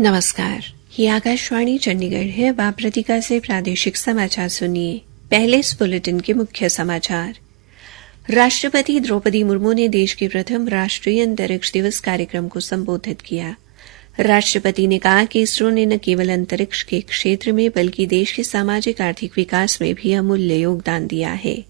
नमस्कार, ये आकाशवाणी चंडीगढ़ है। अब आप प्रतीका से प्रादेशिक समाचार सुनिए। पहले इस बुलेटिन के मुख्य समाचार। राष्ट्रपति द्रौपदी मुर्मू ने देश के प्रथम राष्ट्रीय अंतरिक्ष दिवस कार्यक्रम को संबोधित किया। राष्ट्रपति ने कहा कि इसरो ने न केवल अंतरिक्ष के क्षेत्र में बल्कि देश के सामाजिक आर्थिक विकास में भी अमूल्य योगदान दिया है।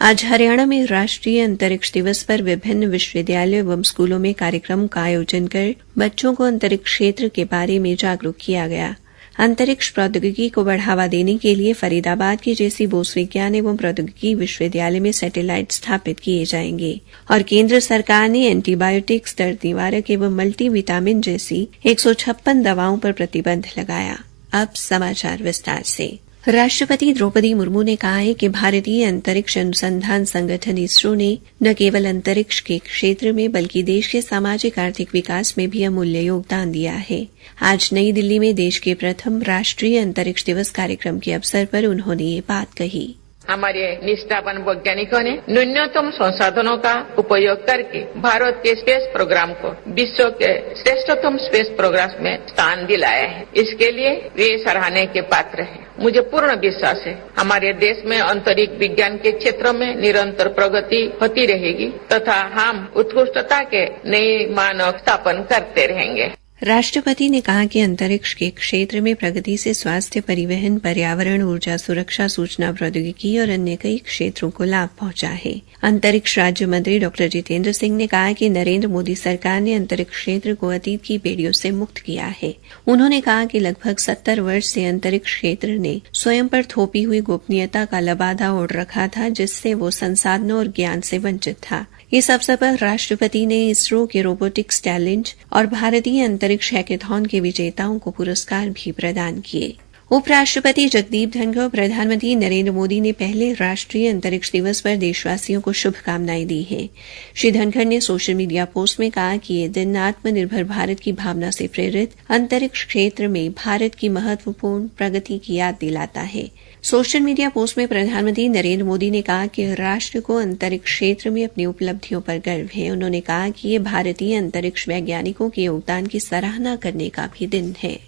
आज हरियाणा में राष्ट्रीय अंतरिक्ष दिवस पर विभिन्न विश्वविद्यालयों एवं स्कूलों में कार्यक्रम का आयोजन कर बच्चों को अंतरिक्ष क्षेत्र के बारे में जागरूक किया गया। अंतरिक्ष प्रौद्योगिकी को बढ़ावा देने के लिए फरीदाबाद के जेसी बोस विज्ञान एवं प्रौद्योगिकी विश्वविद्यालय में सैटेलाइट स्थापित किए जाएंगे और केंद्र सरकार ने एंटीबायोटिक्स, दर्द निवारक एवं मल्टीविटामिन जैसी 156 दवाओं पर प्रतिबंध लगाया। अब समाचार विस्तार से। राष्ट्रपति द्रौपदी मुर्मू ने कहा है कि भारतीय अंतरिक्ष अनुसंधान संगठन इसरो ने न केवल अंतरिक्ष के क्षेत्र में बल्कि देश के सामाजिक आर्थिक विकास में भी अमूल्य योगदान दिया है। आज नई दिल्ली में देश के प्रथम राष्ट्रीय अंतरिक्ष दिवस कार्यक्रम के अवसर पर उन्होंने ये बात कही। हमारे निष्ठावान वैज्ञानिकों ने न्यूनतम संसाधनों का उपयोग करके भारत के स्पेस प्रोग्राम को विश्व के श्रेष्ठतम स्पेस प्रोग्राम में स्थान दिलाया है। इसके लिए वे सराहने के पात्र हैं। मुझे पूर्ण विश्वास है हमारे देश में अंतरिक्ष विज्ञान के क्षेत्र में निरंतर प्रगति होती रहेगी तथा हम उत्कृष्टता के नए मानक स्थापन करते रहेंगे। राष्ट्रपति ने कहा कि अंतरिक्ष के क्षेत्र में प्रगति से स्वास्थ्य, परिवहन, पर्यावरण, ऊर्जा सुरक्षा, सूचना प्रौद्योगिकी और अन्य कई क्षेत्रों को लाभ पहुंचा है। अंतरिक्ष राज्य मंत्री डॉ जितेंद्र सिंह ने कहा कि नरेंद्र मोदी सरकार ने अंतरिक्ष क्षेत्र को अतीत की बेड़ियों से मुक्त किया है। उन्होंने कहा कि लगभग 70 वर्ष से अंतरिक्ष क्षेत्र ने स्वयं पर थोपी हुई गोपनीयता का लबादा ओढ़ रखा था, जिससे वो संसाधनों और ज्ञान से वंचित था। इस अवसर पर राष्ट्रपति ने इसरो के रोबोटिक्स चैलेंज और भारतीय अंतरिक्ष हैकेथॉन के विजेताओं को पुरस्कार भी प्रदान किए। उपराष्ट्रपति जगदीप धनखड़ और प्रधानमंत्री नरेंद्र मोदी ने पहले राष्ट्रीय अंतरिक्ष दिवस पर देशवासियों को शुभकामनाएं दी हैं। श्री धनखड़ ने सोशल मीडिया पोस्ट में कहा कि ये दिन आत्मनिर्भर भारत की भावना से प्रेरित अंतरिक्ष क्षेत्र में भारत की महत्वपूर्ण प्रगति की याद दिलाता है। सोशल मीडिया पोस्ट में प्रधानमंत्री नरेंद्र मोदी ने कहा कि राष्ट्र को अंतरिक्ष क्षेत्र में अपनी उपलब्धियों पर गर्व है। उन्होंने कहा कि ये भारतीय अंतरिक्ष वैज्ञानिकों के योगदान की सराहना करने का भी दिन है।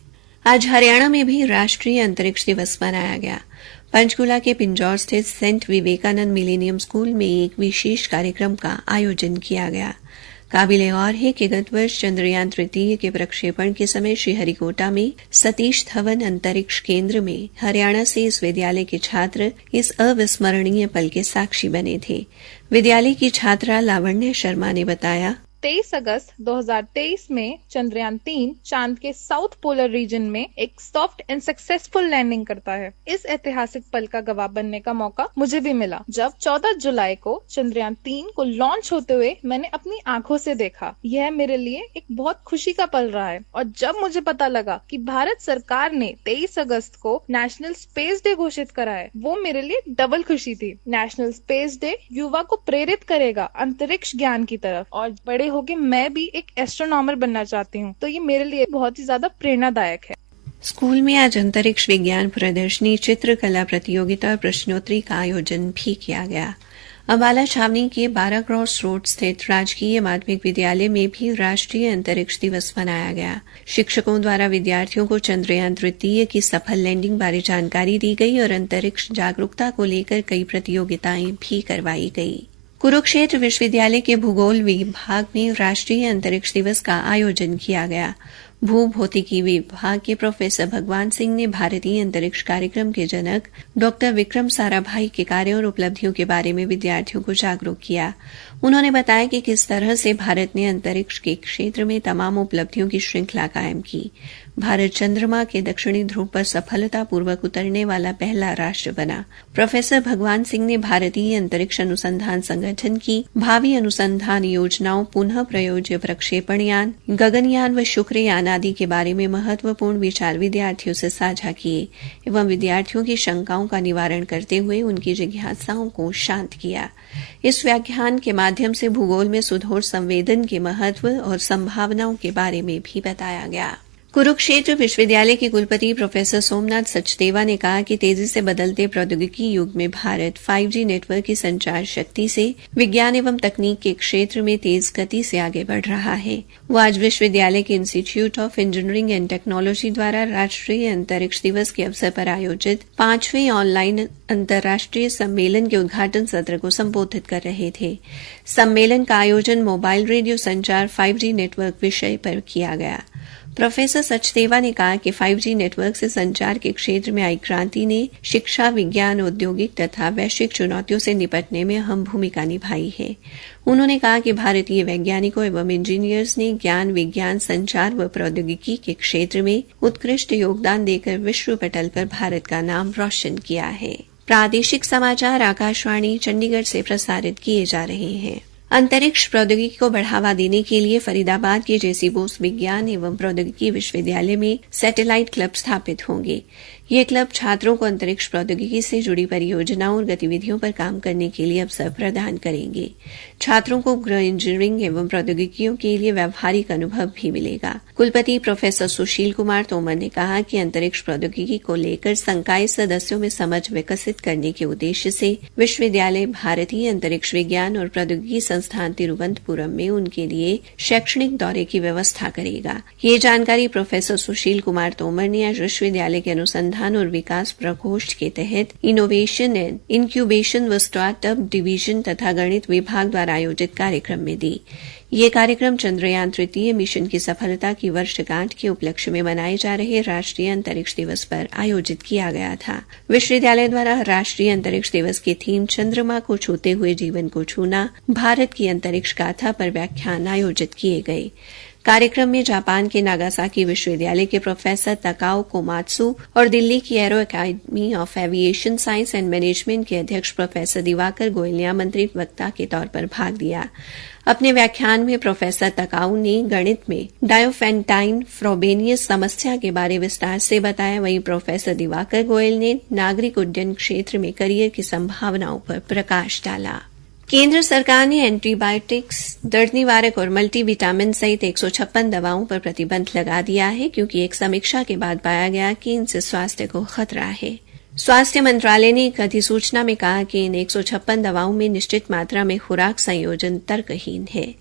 आज हरियाणा में भी राष्ट्रीय अंतरिक्ष दिवस मनाया गया। पंचकुला के पिंजौर स्थित सेंट विवेकानंद मिलेनियम स्कूल में एक विशेष कार्यक्रम का आयोजन किया गया। काबिल-ए-गौर है कि गत वर्ष चंद्रयान तृतीय के प्रक्षेपण के समय श्रीहरिकोटा में सतीश धवन अंतरिक्ष केंद्र में हरियाणा से इस विद्यालय के छात्र इस अविस्मरणीय पल के साक्षी बने थे। विद्यालय की छात्रा लावण्य शर्मा ने बताया, 23 अगस्त 2023 में चंद्रयान 3 चांद के साउथ पोलर रीजन में एक सॉफ्ट एंड सक्सेसफुल लैंडिंग करता है। इस ऐतिहासिक पल का गवाह बनने का मौका मुझे भी मिला जब 14 जुलाई को चंद्रयान 3 को लॉन्च होते हुए मैंने अपनी आंखों से देखा। यह मेरे लिए एक बहुत खुशी का पल रहा है और जब मुझे पता लगा कि भारत सरकार ने 23 अगस्त को नेशनल स्पेस डे घोषित करा है, वो मेरे लिए डबल खुशी थी। नेशनल स्पेस डे युवा को प्रेरित करेगा अंतरिक्ष ज्ञान की तरफ और बड़े होके मैं भी एक एस्ट्रोनॉमर बनना चाहती हूँ, तो ये मेरे लिए बहुत ही ज्यादा प्रेरणादायक है। स्कूल में आज अंतरिक्ष विज्ञान प्रदर्शनी, चित्रकला प्रतियोगिता और प्रश्नोत्तरी का आयोजन भी किया गया। अम्बाला छावनी के 12 क्रॉस रोड स्थित राजकीय माध्यमिक विद्यालय में भी राष्ट्रीय अंतरिक्ष दिवस मनाया गया। शिक्षकों द्वारा विद्यार्थियों को चंद्रयान तृतीय की सफल लैंडिंग बारे जानकारी दी गई और अंतरिक्ष जागरूकता को लेकर कई प्रतियोगिताएं भी करवाई गई। कुरुक्षेत्र विश्वविद्यालय के भूगोल विभाग में राष्ट्रीय अंतरिक्ष दिवस का आयोजन किया गया। भूभौतिकी विभाग के प्रोफेसर भगवान सिंह ने भारतीय अंतरिक्ष कार्यक्रम के जनक डॉ विक्रम साराभाई के कार्यों और उपलब्धियों के बारे में विद्यार्थियों को जागरूक किया। उन्होंने बताया कि किस तरह से भारत ने अंतरिक्ष के क्षेत्र में तमाम उपलब्धियों की श्रृंखला कायम की। भारत चंद्रमा के दक्षिणी ध्रुव पर सफलतापूर्वक उतरने वाला पहला राष्ट्र बना। प्रोफेसर भगवान सिंह ने भारतीय अंतरिक्ष अनुसंधान संगठन की भावी अनुसंधान योजनाओं, पुनः प्रयोज्य प्रक्षेपण यान, गगनयान व शुक्रयान आदि के बारे में महत्वपूर्ण विचार विद्यार्थियों से साझा किए एवं विद्यार्थियों की शंकाओं का निवारण करते हुए उनकी जिज्ञासाओं को शांत किया। इस व्याख्यान के माध्यम से भूगोल में सुदूर संवेदन के महत्व और संभावनाओं के बारे में भी बताया गया। कुरुक्षेत्र विश्वविद्यालय के कुलपति प्रोफेसर सोमनाथ सचदेवा ने कहा कि तेजी से बदलते प्रौद्योगिकी युग में भारत 5G नेटवर्क की संचार शक्ति से विज्ञान एवं तकनीक के क्षेत्र में तेज गति से आगे बढ़ रहा है। वो आज विश्वविद्यालय के institute of engineering and technology द्वारा राष्ट्रीय अंतरिक्ष दिवस के अवसर पर आयोजित 5वें ऑनलाइन अंतर्राष्ट्रीय सम्मेलन के उद्घाटन सत्र को संबोधित कर रहे थे। सम्मेलन का आयोजन मोबाइल रेडियो संचार 5G नेटवर्क विषय पर किया गया। प्रोफेसर सचदेवा ने कहा कि 5G नेटवर्क से संचार के क्षेत्र में आई क्रांति ने शिक्षा, विज्ञान, औद्योगिक तथा वैश्विक चुनौतियों से निपटने में अहम भूमिका निभाई है। उन्होंने कहा कि भारतीय वैज्ञानिकों एवं इंजीनियर्स ने ज्ञान, विज्ञान, संचार व प्रौद्योगिकी के क्षेत्र में उत्कृष्ट योगदान देकर विश्व पटल पर भारत का नाम रोशन किया है। प्रादेशिक समाचार आकाशवाणी चंडीगढ़ से प्रसारित किए जा रहे हैं। अंतरिक्ष प्रौद्योगिकी को बढ़ावा देने के लिए फरीदाबाद के जेसी बोस विज्ञान एवं प्रौद्योगिकी विश्वविद्यालय में सैटेलाइट क्लब स्थापित होंगे। ये क्लब छात्रों को अंतरिक्ष प्रौद्योगिकी से जुड़ी परियोजनाओं और गतिविधियों पर काम करने के लिए अवसर प्रदान करेंगे। छात्रों को गृह इंजीनियरिंग एवं प्रौद्योगिकियों के लिए व्यावहारिक अनुभव भी मिलेगा। कुलपति प्रोफेसर सुशील कुमार तोमर ने कहा कि अंतरिक्ष प्रौद्योगिकी को लेकर संकाय सदस्यों में समझ विकसित करने के उद्देश्य से विश्वविद्यालय भारतीय अंतरिक्ष विज्ञान और प्रौद्योगिकी संस्थान तिरुवनंतपुरम में उनके लिए शैक्षणिक दौरे की व्यवस्था करेगा। ये जानकारी प्रोफेसर सुशील कुमार तोमर ने आज विश्वविद्यालय के अनुसंधान और विकास प्रकोष्ठ के तहत इनोवेशन एंड इंक्यूबेशन व स्टार्टअप डिवीजन तथा गणित विभाग द्वारा आयोजित कार्यक्रम में दी। ये कार्यक्रम चंद्रयान 3 मिशन की सफलता की वर्षगांठ के उपलक्ष्य में मनाए जा रहे राष्ट्रीय अंतरिक्ष दिवस पर आयोजित किया गया था। विश्वविद्यालय द्वारा राष्ट्रीय अंतरिक्ष दिवस की थीम चंद्रमा को छूते हुए जीवन को छूना, भारत की अंतरिक्ष गाथा पर व्याख्यान आयोजित किए गए। कार्यक्रम में जापान के नागासाकी विश्वविद्यालय के प्रोफेसर तकाओ कोमात्सु और दिल्ली की arrow academy of aviation science and management के अध्यक्ष प्रोफेसर दिवाकर गोयल ने आमंत्रित वक्ता के तौर पर भाग लिया। अपने व्याख्यान में प्रोफेसर तकाऊ ने गणित में डायोफेंटाइन फ्रोबेनियस समस्या के बारे विस्तार से बताया। वहीं प्रोफेसर दिवाकर गोयल ने नागरिक उड्डयन क्षेत्र में करियर की संभावनाओं पर प्रकाश डाला। केंद्र सरकार ने एंटीबायोटिक्स, दर्द निवारक और मल्टीविटामिन सहित 156 दवाओं पर प्रतिबंध लगा दिया है, क्योंकि एक समीक्षा के बाद पाया गया कि इनसे स्वास्थ्य को खतरा है। स्वास्थ्य मंत्रालय ने एक अधिसूचना में कहा कि इन 156 दवाओं में निश्चित मात्रा में खुराक संयोजन तर्कहीन है।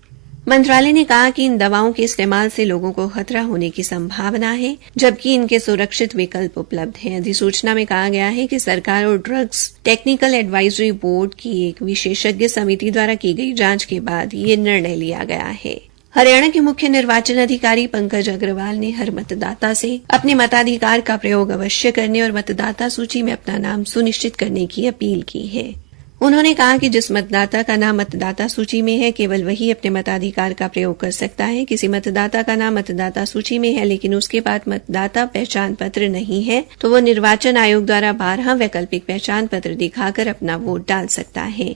मंत्रालय ने कहा कि इन दवाओं के इस्तेमाल से लोगों को खतरा होने की संभावना है, जबकि इनके सुरक्षित विकल्प उपलब्ध हैं। अधिसूचना में कहा गया है कि सरकार और ड्रग्स टेक्निकल एडवाइजरी बोर्ड की एक विशेषज्ञ समिति द्वारा की गई जांच के बाद ये निर्णय लिया गया है। हरियाणा के मुख्य निर्वाचन अधिकारी पंकज अग्रवाल ने हर मतदाता से अपने मताधिकार का प्रयोग अवश्य करने और मतदाता सूची में अपना नाम सुनिश्चित करने की अपील की है। उन्होंने कहा कि जिस मतदाता का नाम मतदाता सूची में है, केवल वही अपने मताधिकार का प्रयोग कर सकता है। किसी मतदाता का नाम मतदाता सूची में है लेकिन उसके पास मतदाता पहचान पत्र नहीं है, तो वो निर्वाचन आयोग द्वारा 12 वैकल्पिक पहचान पत्र दिखाकर अपना वोट डाल सकता है।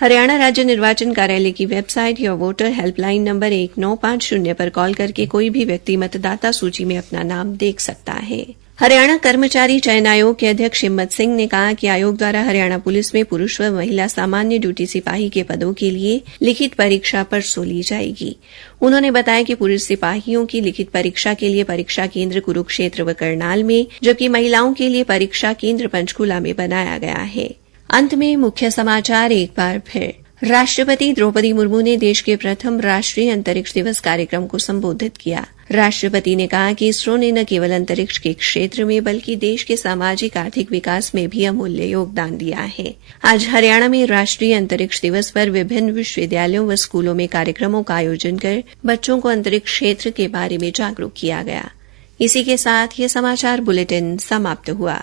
हरियाणा राज्य निर्वाचन कार्यालय की वेबसाइट या वोटर हेल्पलाइन नंबर 1950 पर कॉल करके कोई भी व्यक्ति मतदाता सूची में अपना नाम देख सकता है। हरियाणा कर्मचारी चयन आयोग के अध्यक्ष हिम्मत सिंह ने कहा कि आयोग द्वारा हरियाणा पुलिस में पुरुष व महिला सामान्य ड्यूटी सिपाही के पदों के लिए लिखित परीक्षा परसों ली जाएगी। उन्होंने बताया कि पुरुष सिपाहियों की लिखित परीक्षा के लिए परीक्षा केंद्र कुरुक्षेत्र व करनाल में, जबकि महिलाओं के लिए परीक्षा केंद्र पंचकूला में बनाया गया है। अंत में मुख्य समाचार एक बार फिर। राष्ट्रपति द्रौपदी मुर्मू ने देश के प्रथम राष्ट्रीय अंतरिक्ष दिवस कार्यक्रम को संबोधित किया। राष्ट्रपति ने कहा कि इसरो ने न केवल अंतरिक्ष के क्षेत्र में बल्कि देश के सामाजिक आर्थिक विकास में भी अमूल्य योगदान दिया है। आज हरियाणा में राष्ट्रीय अंतरिक्ष दिवस पर विभिन्न विश्वविद्यालयों व स्कूलों में कार्यक्रमों का आयोजन कर बच्चों को अंतरिक्ष क्षेत्र के बारे में जागरूक किया गया। इसी के साथ ये समाचार बुलेटिन समाप्त हुआ।